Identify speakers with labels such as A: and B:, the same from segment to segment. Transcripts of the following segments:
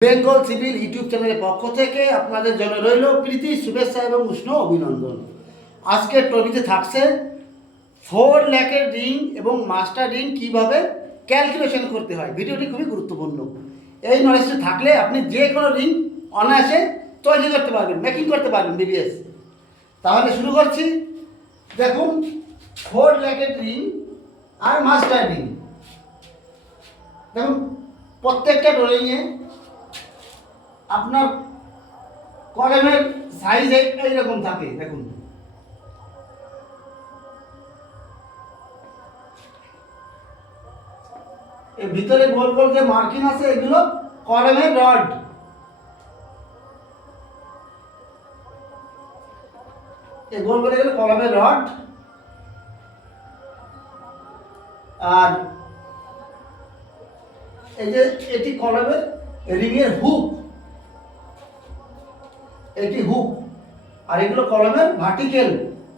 A: Bengal civil YouTube চ্যানেলের পক্ষ থেকে আপনাদের জন্য রইল প্রীতি, শুভেচ্ছা এবং উষ্ণ অভিনন্দন। আজকের টপিতে থাকছে ফোর ল্যাকের রিং এবং মাস্টার রিং কীভাবে ক্যালকুলেশন করতে হয়। ভিডিওটি খুবই গুরুত্বপূর্ণ। এই নলেজটি থাকলে আপনি যে কোনো রিং অনায়াসে তৈরি করতে পারবেন মেকিং করতে পারবেন বিবিএস তাহলে শুরু করছি। দেখুন ফোর ল্যাকের রিং আর মাস্টার রিং দেখুন, প্রত্যেকটা ড্রয়িংয়ে আপনার কলমের সাইজ এইরকম থাকে, দেখুন। এর ভিতরে গোল গোল যে মার্কিং আছে, এগুলো কলমের রড এই গোল করে গেলে কলমের রড আর এই যে এটি কলমের রিংয়ের হুক এটি হুক আর এগুলো কলমের ভার্টিকেল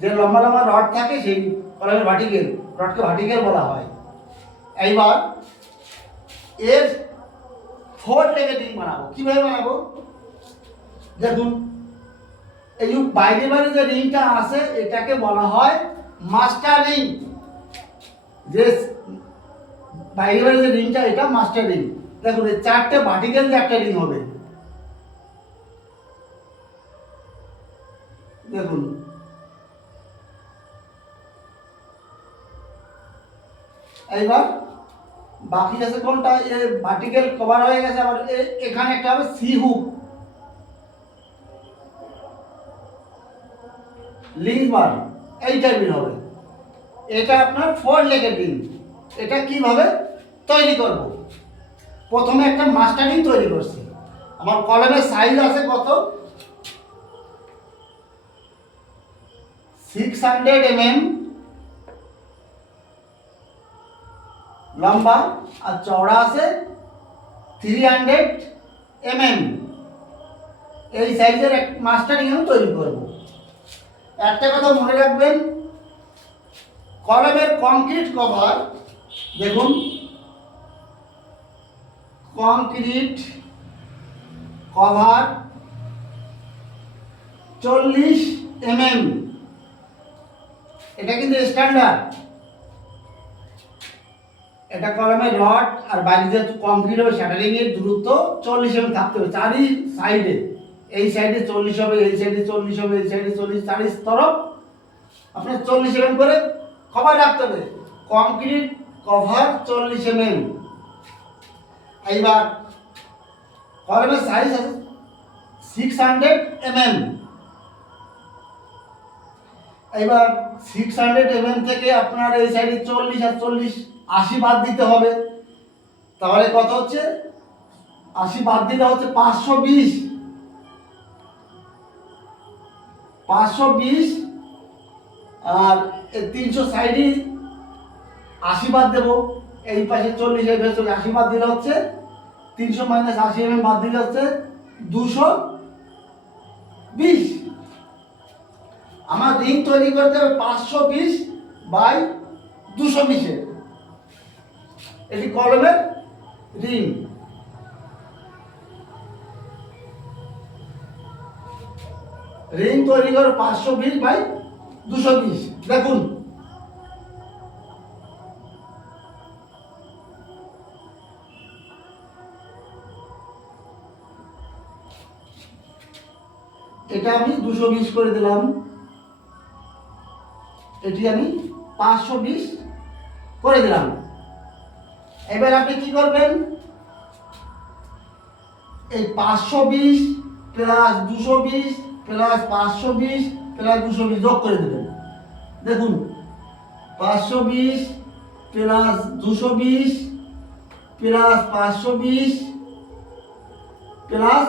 A: যে লম্বা লম্বা রড থাকে সেই কলমের ভার্টিকেল রডকে ভার্টিকেল বলা হয়। এইবার এর ফোর লেগে রিং বানাবো। কীভাবে বানাবো? দেখুন, এই বাইরে বাইরে যে রিংটা আছে, এটাকে বলা হয় মাস্টার রিং যে বাইরে বাইরে যে রিংটা, এটা মাস্টার রিং দেখুন চারটে ভার্টিকেল যে একটা রিং হবে। দেখুন। এইবার বাকি আছে কোনটা, এ ভার্টিক্যাল কভার হয়ে গেছে, আবার এখানে একটা হবে সি হুক লিঙ্ক বার এই টাইপের হবে। এটা আপনার ফোর লেগের রিং এটা কীভাবে তৈরি করব? প্রথমে একটা মাস্টারিং তৈরি করছি। আমার কলমের সাইজ আছে কত? হান্ড্রেড এমএম লম্বা আর চওড়া আছে থ্রি হান্ড্রেড এমএম এই সাইজের এক মাস্টারিং আমি তৈরি করব। একটা কথা মনে রাখবেন, কলমের কংক্রিট কভার দেখুন কংক্রিট কভার চল্লিশ এমএম এটা কিন্তু স্ট্যান্ডার্ড এটা কলমে রড আর বাইরে কংক্রিট হবে শ্যাটারিং এর দূরত্ব চল্লিশ এমএম থাকতে হবে। চারি সাইডে এই সাইডে চল্লিশ হবে, এই সাইডে চল্লিশ হবে, এই সাইডে চল্লিশ, চারি তরফ আপনার চল্লিশ এমএম করে কভার রাখতে হবে। কংক্রিট কভার চল্লিশ এমএম এইবার, কলমের সাইজ আছে সিক্স হান্ড্রেড এমএম এবার সিক্স হান্ড্রেড এমএম থেকে আপনার এই সাইডে চল্লিশ আর চল্লিশ, আশি বাদ দিতে হবে। তাহলে কত হচ্ছে? আশি বাদ দিলে হচ্ছে পাঁচশো বিশ। পাঁচশো বিশ আর তিনশো সাইডে আশি বাদ দেবো। এই পাশে চল্লিশ এই পাশে আশি বাদ দিলে হচ্ছে তিনশো মাইনাস আশি এমএম বাদ দিলে হচ্ছে দুশো বিশ। আমার রিং তৈরি করতে হবে পাঁচশো বিশ বাই দুশো বিশের এটি কলমের রিং রিং তৈরি করে পাঁচশো বিশ বাই দুশো বিশ দেখুন। এটা আমি দুশো বিশ করে দিলাম। এটি আমি পাঁচশো বিশ করে দিলাম। এবার আপনি কি করবেন? এই পাঁচশো বিশ প্লাস দুশো বিশ প্লাস পাঁচশো বিশ প্লাস দুশো বিশ যোগ করে দেবেন। দেখুন, পাঁচশো বিশ প্লাস দুশো বিশ প্লাস পাঁচশো বিশ প্লাস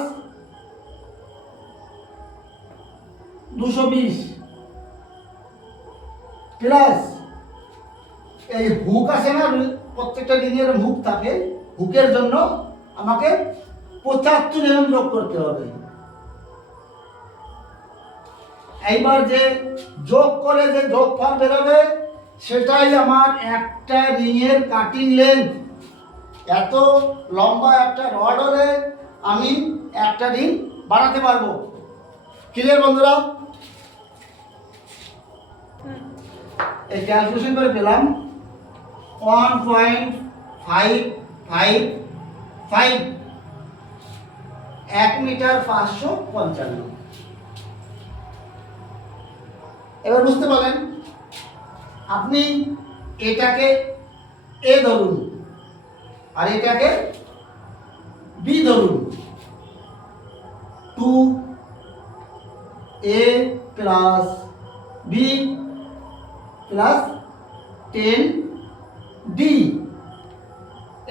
A: দুশো বিশ। প্লাস এই হুক আছে না, প্রত্যেকটা রিংয়ের হুক থাকে হুকের জন্য আমাকে পঁচাত্তর এমএম যোগ করতে হবে। এইবার যে যোগ করে যে যোগ ফল বেরোবে, সেটাই আমার একটা রিংয়ের কাটিং লেন্থ এত লম্বা একটা রড হলে আমি একটা রিং বাড়াতে পারব। ক্লিয়ার বন্ধুরা? এই ক্যালকুলেশন করে পেলাম one point five five five এক মিটার পাঁচশো পঞ্চান্ন। এবার বুঝতে পারলেন, আপনি এটাকে এ ধরুন আর এটাকে বি ধরুন। Two A plus B plus ten D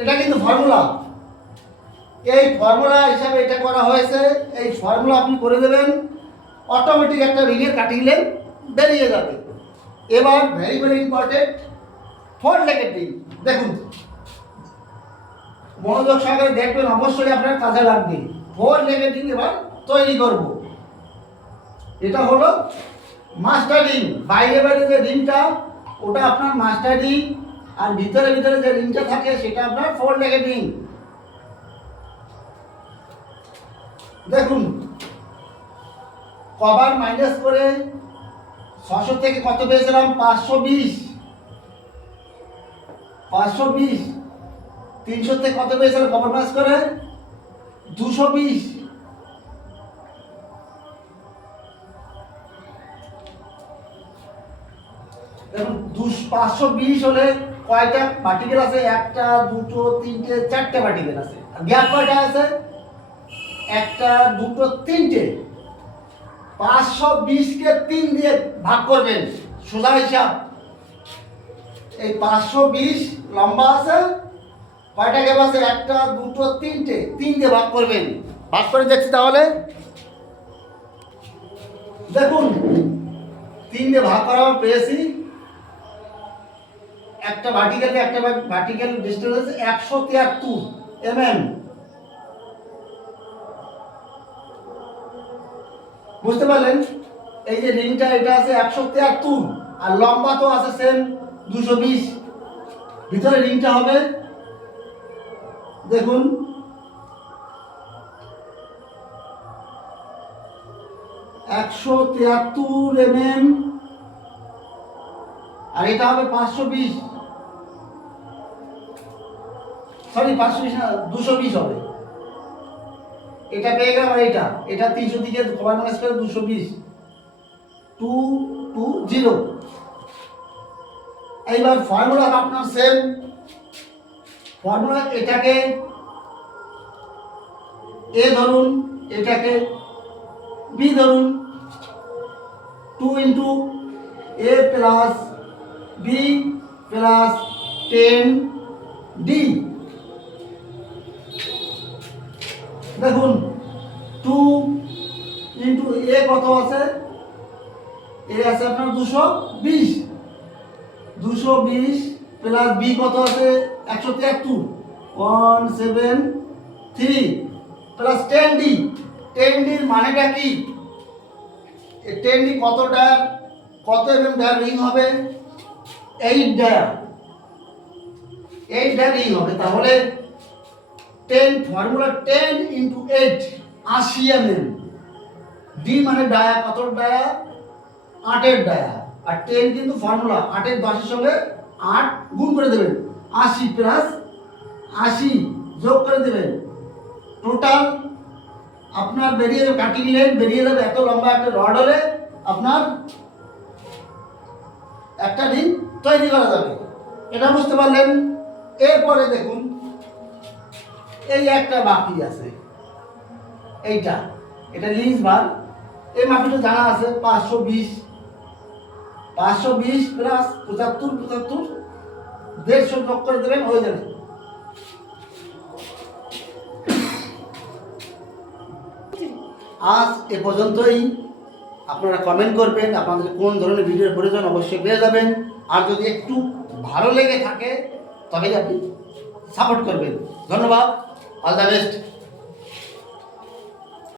A: এটা কিন্তু ফর্মুলা এই ফর্মুলা হিসাবে এটা করা হয়েছে। এই ফর্মুলা আপনি করে দেবেন অটোমেটিক একটা রিংয়ের কাটিং লেন বেরিয়ে যাবে। এবার ভেরি ভেরি ইম্পর্টেন্ট ফোর লেগের দেখুন, মনোযোগ সহকারে দেখবেন, অবশ্যই আপনার কাজে লাগবে। ফোর লেগের এবার তৈরি করব। এটা হলো মাস্টার রিং বাইরে বাইরে যে রিংটা, ওটা আপনার মাস্টার রিং আর ভিতরে ভিতরে যে রিংটা থাকে, সেটা আপনার ফোর লেগের রিং দেখুন কভার মাইনাস করে ছশো থেকে কত পেয়েছিলাম? পাঁচশো বিশ। পাঁচশো বিশ, তিনশো থেকে কত পেয়েছিলাম? কভার মাইনাস করে? দুশো বিশ। পাঁচশো বিশ হলে কয়টা পার্টিকেল আছে? একটা, দুটো, তিনটে, চারটে পার্টিকেল আছে। আর গ্যাপ কয়টা আছে? একটা, দুটো, তিনটে। পাঁচশো বিশকে তিন দিয়ে ভাগ করবেন। সোজা হিসাব। এই পাঁচশো বিশ লম্বা আছে। কয়টা গ্যাপ আছে? একটা, দুটো, তিনটে। তিন দিয়ে ভাগ করবেন। ভাগ করে দেখছি তাহলে। দেখুন, তিন দিয়ে ভাগ করা পেয়েছি একটা ভার্টিক্যাল একটা ভার্টিক্যাল ডিস্টেন্স আছে একশো তিয়াত্তর এমএম। বুঝতে পারলেন? এই যে রিংটা এটা আছে একশো তিয়াত্তর, আর লম্বা তো আছে সেম দুশো বিশ। ভিতরে রিংটা হবে, দেখুন। একশো তিয়াত্তর এম আর এটা হবে পাঁচশো বিশ। সরি পাঁচশো বিশ দুশো বিশ হবে। এটা পেয়ে গেলাম আর এটা। এটা তিনশো দিকে কবার মাইনাস করে দুশো বিশ। Two two, zero. এইবার ফর্মুলা আপনার সেম ফর্মুলা এটাকে এ ধরুন, এটাকে বি ধরুন। Two into A plus B plus ten D দেখুন টু ইন্টু এ কত আছে? এ আছে আপনার দুশো বিশ। দুশো বিশ প্লাস বি কত আছে? একশো তিয়াত্তর one seven three plus ten D ten ডির মানেটা কি? টেন ডি কত ডায়ার কত এম ডায়ার রিং হবে? এইট ডায়ার এইট ডায়ার হবে, তাহলে ten formula ten into eight আশি এম এম ডি মানে ডায়া কত ডায়া? আটের ডায়া। আর টেন কিন্তু ফর্মুলা আটের দশের সঙ্গে আট গুণ করে দেবেন। আশি প্লাস আশি যোগ করে দেবেন। টোটাল আপনার বেরিয়ে কাটিং লেন বেরিয়ে যাবে এত লম্বা একটা রড হলে আপনার একটা রিং তৈরি করা যাবে। এটা বুঝতে পারলেন? এরপরে দেখুন, এই একটা বাকি আছে। এইটা, এটা লিজ বার। এই মাপিটা জানা আছে পাঁচশো বিশ। পাঁচশো বিশ প্লাস পঁচাত্তর পঁচাত্তর, দেড়শো যোগ করে দেবেন, হয়ে যাবে। আজ এ পর্যন্তই। আপনারা কমেন্ট করবেন, আপনাদের কোন ধরনের ভিডিওর প্রয়োজন অবশ্যই পেয়ে যাবেন। আর যদি একটু ভালো লেগে থাকে তবে আপনি সাপোর্ট করবেন। ধন্যবাদ। All the best